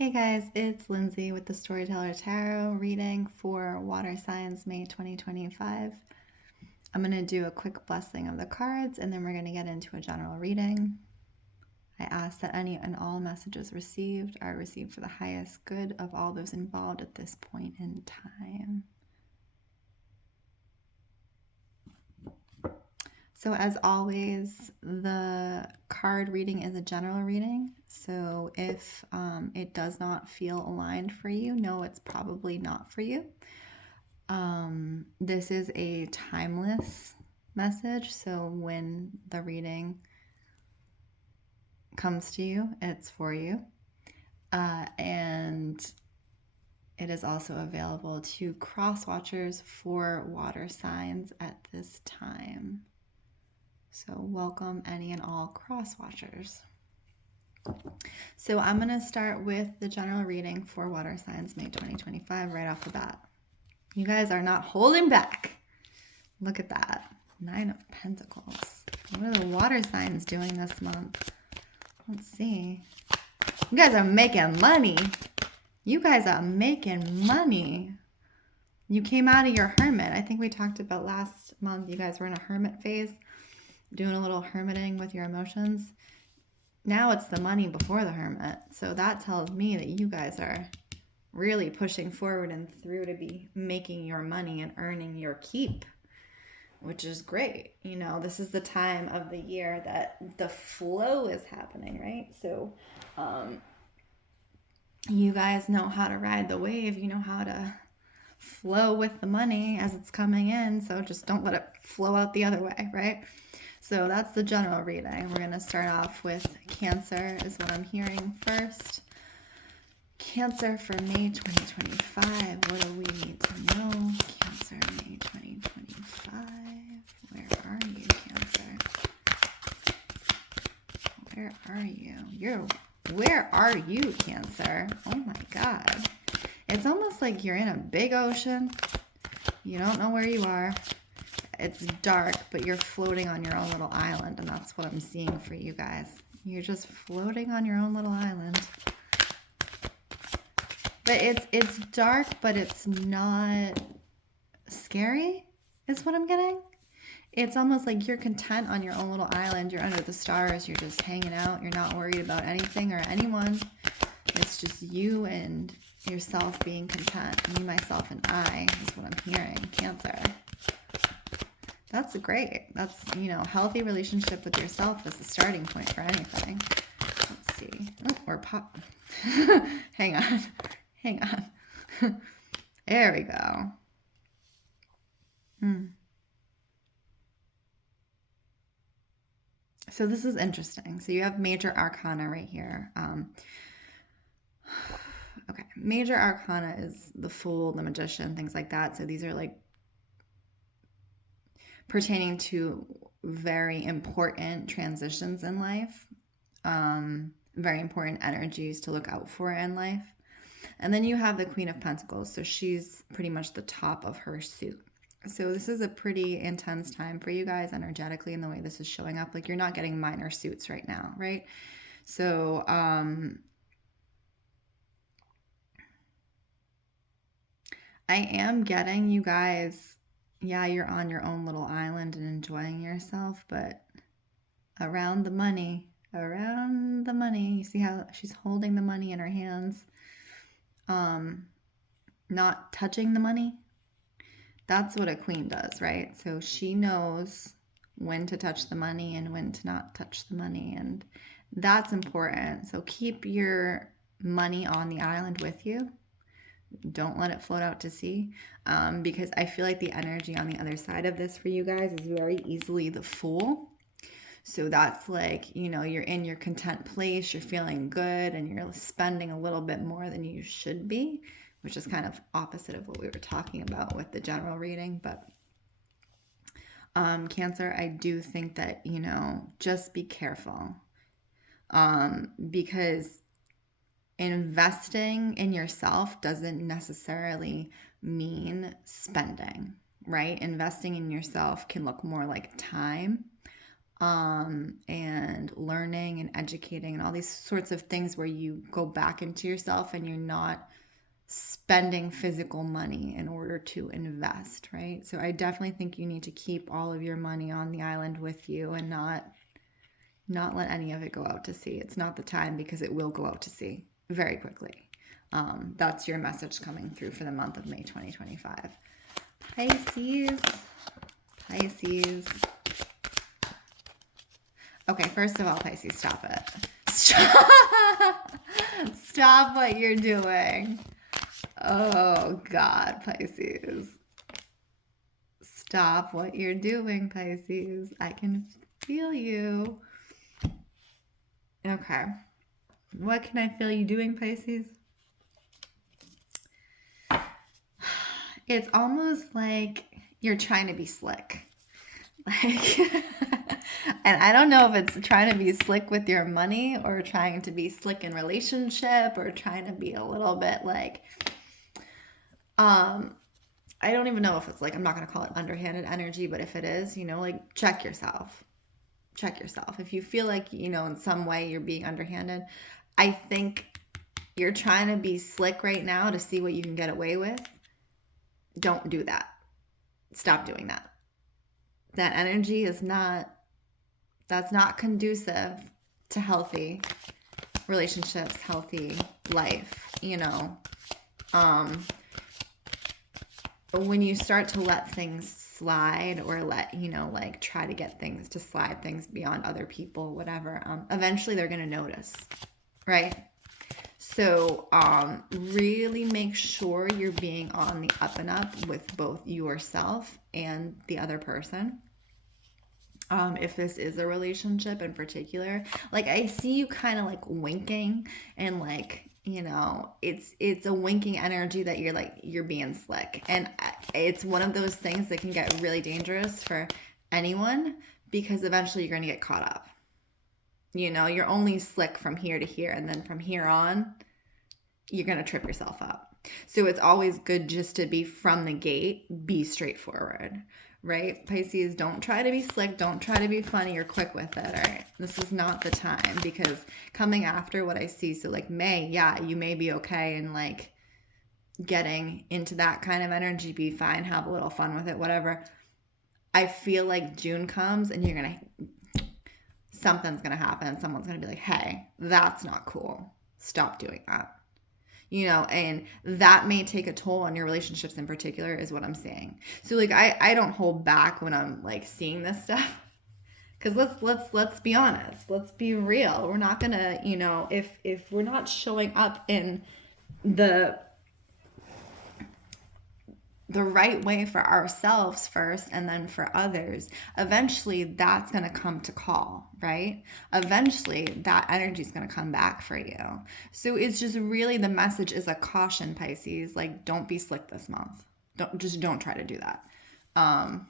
Hey guys, it's Lindsey with the Storyteller Tarot reading for Water Signs May 2025. I'm going to do a quick blessing of the cards and then we're going to get into a general reading. I ask that any and all messages received are received for the highest good of all those involved at this point in time. So as always, the card reading is a general reading. So if it does not feel aligned for you, know it's probably not for you. This is a timeless message. So when the reading comes to you, it's for you. And it is also available to cross watchers for water signs at this time. So welcome any and all cross watchers. So I'm going to start with the general reading for water signs May 2025 right off the bat. You guys are not holding back. Look at that. 9 of Pentacles. What are the water signs doing this month? Let's see. You guys are making money. You guys are making money. You came out of your hermit. I think we talked about last month. You guys were in a hermit phase, doing a little hermiting with your emotions. Now it's the money before the hermit. So that tells me that you guys are really pushing forward and through to be making your money and earning your keep, which is great. You know, this is the time of the year that the flow is happening, right? So you guys know how to ride the wave. You know how to flow with the money as it's coming in. So just don't let it flow out the other way, right? So that's the general reading. We're going to start off with Cancer is what I'm hearing first. Cancer for May 2025. What do we need to know? Cancer, May 2025. Where are you, Cancer? Where are you? Where are you, Cancer? Oh my God. It's almost like you're in a big ocean. You don't know where you are. It's dark, but you're floating on your own little island, and that's what I'm seeing for you guys. You're just floating on your own little island. But it's dark, but it's not scary, is what I'm getting. It's almost like you're content on your own little island. You're under the stars. You're just hanging out. You're not worried about anything or anyone. It's just you and yourself being content. Me, myself, and I is what I'm hearing, Cancer. That's great. That's, you know, healthy relationship with yourself is the starting point for anything. Let's see. Oh, we're pop. Hang on. Hang on. There we go. So this is interesting. So you have major arcana right here. Okay. Major arcana is the Fool, the Magician, things like that. So these are like pertaining to very important transitions in life, very important energies to look out for in life. And then you have the Queen of Pentacles. So she's pretty much the top of her suit. So this is a pretty intense time for you guys energetically in the way this is showing up. Like you're not getting minor suits right now, right? So I am getting you guys, yeah, you're on your own little island and enjoying yourself, but around the money, you see how she's holding the money in her hands, not touching the money. That's what a queen does, right? So she knows when to touch the money and when to not touch the money, and that's important. So keep your money on the island with you. Don't let it float out to sea, because I feel like the energy on the other side of this for you guys is very easily the Fool. So that's like, you know, you're in your content place, you're feeling good, and you're spending a little bit more than you should be, which is kind of opposite of what we were talking about with the general reading. But Cancer, I do think that, you know, just be careful, because investing in yourself doesn't necessarily mean spending, right? Investing in yourself can look more like time. and learning and educating and all these sorts of things where you go back into yourself and you're not spending physical money in order to invest, right? So I definitely think you need to keep all of your money on the island with you and not let any of it go out to sea. It's not the time, because it will go out to sea very quickly. That's your message coming through for the month of May 2025. Pisces. Pisces. Okay, first of all, Pisces, stop it. Stop what you're doing. Oh, God, Pisces. Stop what you're doing, Pisces. I can feel you. Okay. What can I feel you doing, Pisces? It's almost like you're trying to be slick. Like, and I don't know if it's trying to be slick with your money or trying to be slick in relationship or trying to be a little bit like, I don't even know if it's like, I'm not going to call it underhanded energy, but if it is, like check yourself. Check yourself. If you feel like, in some way you're being underhanded, I think you're trying to be slick right now to see what you can get away with. Don't do that. Stop doing that. That energy that's not conducive to healthy relationships, healthy life, when you start to let things slide or let, like try to get things to slide things beyond other people, whatever, eventually they're going to notice, right? So really make sure you're being on the up and up with both yourself and the other person. If this is a relationship in particular, like I see you kind of like winking and like, it's a winking energy that you're being slick. And it's one of those things that can get really dangerous for anyone, because eventually you're going to get caught up. You're only slick from here to here, and then from here on, you're going to trip yourself up. So it's always good just to be from the gate, be straightforward, right? Pisces, don't try to be slick. Don't try to be funny or quick with it, all right? This is not the time, because coming after what I see, so like May, yeah, you may be okay and like getting into that kind of energy, be fine, have a little fun with it, whatever. I feel like June comes and something's going to happen. Someone's going to be like, hey, that's not cool. Stop doing that. And that may take a toll on your relationships in particular, is what I'm saying. So like, I don't hold back when I'm like seeing this stuff, because let's be honest, let's be real. We're not gonna, if we're not showing up in the right way for ourselves first and then for others, eventually that's going to come to call, right? Eventually that energy is going to come back for you. So it's just really, the message is a caution, Pisces. Like, don't be slick this month. Don't try to do that. I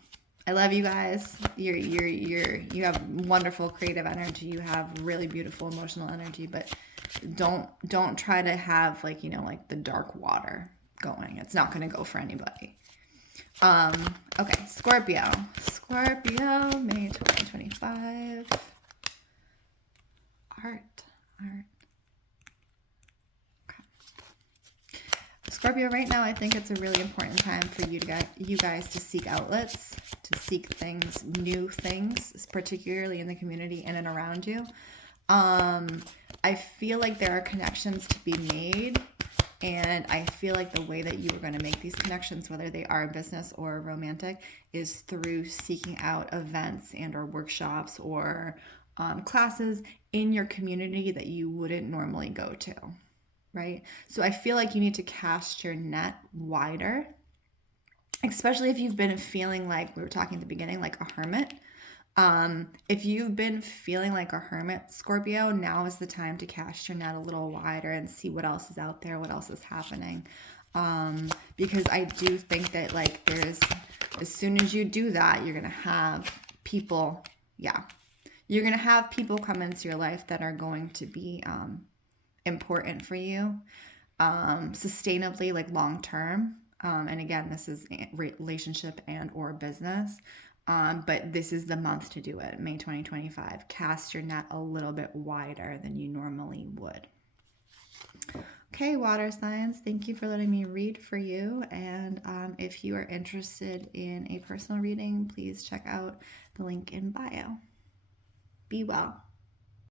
love you guys. You have wonderful creative energy. You have really beautiful emotional energy, but don't try to have like, like the dark water going. It's not going to go for anybody. Okay, Scorpio, May 2025. Art. Okay. Scorpio, right now I think it's a really important time for you guys to seek outlets, to seek things, new things, particularly in the community in and around you. I feel like there are connections to be made. And I feel like the way that you are going to make these connections, whether they are business or romantic, is through seeking out events and or workshops or classes in your community that you wouldn't normally go to, right? So I feel like you need to cast your net wider, especially if you've been feeling like, we were talking at the beginning, like a hermit. If you've been feeling like a hermit, Scorpio, now is the time to cast your net a little wider and see what else is out there, what else is happening. Because I do think that like as soon as you do that, you're going to have people, you're going to have people come into your life that are going to be important for you, sustainably, like long term. And again, this is relationship and or business. But this is the month to do it, May 2025. Cast your net a little bit wider than you normally would. Okay, water signs, thank you for letting me read for you. And if you are interested in a personal reading, please check out the link in bio. Be well.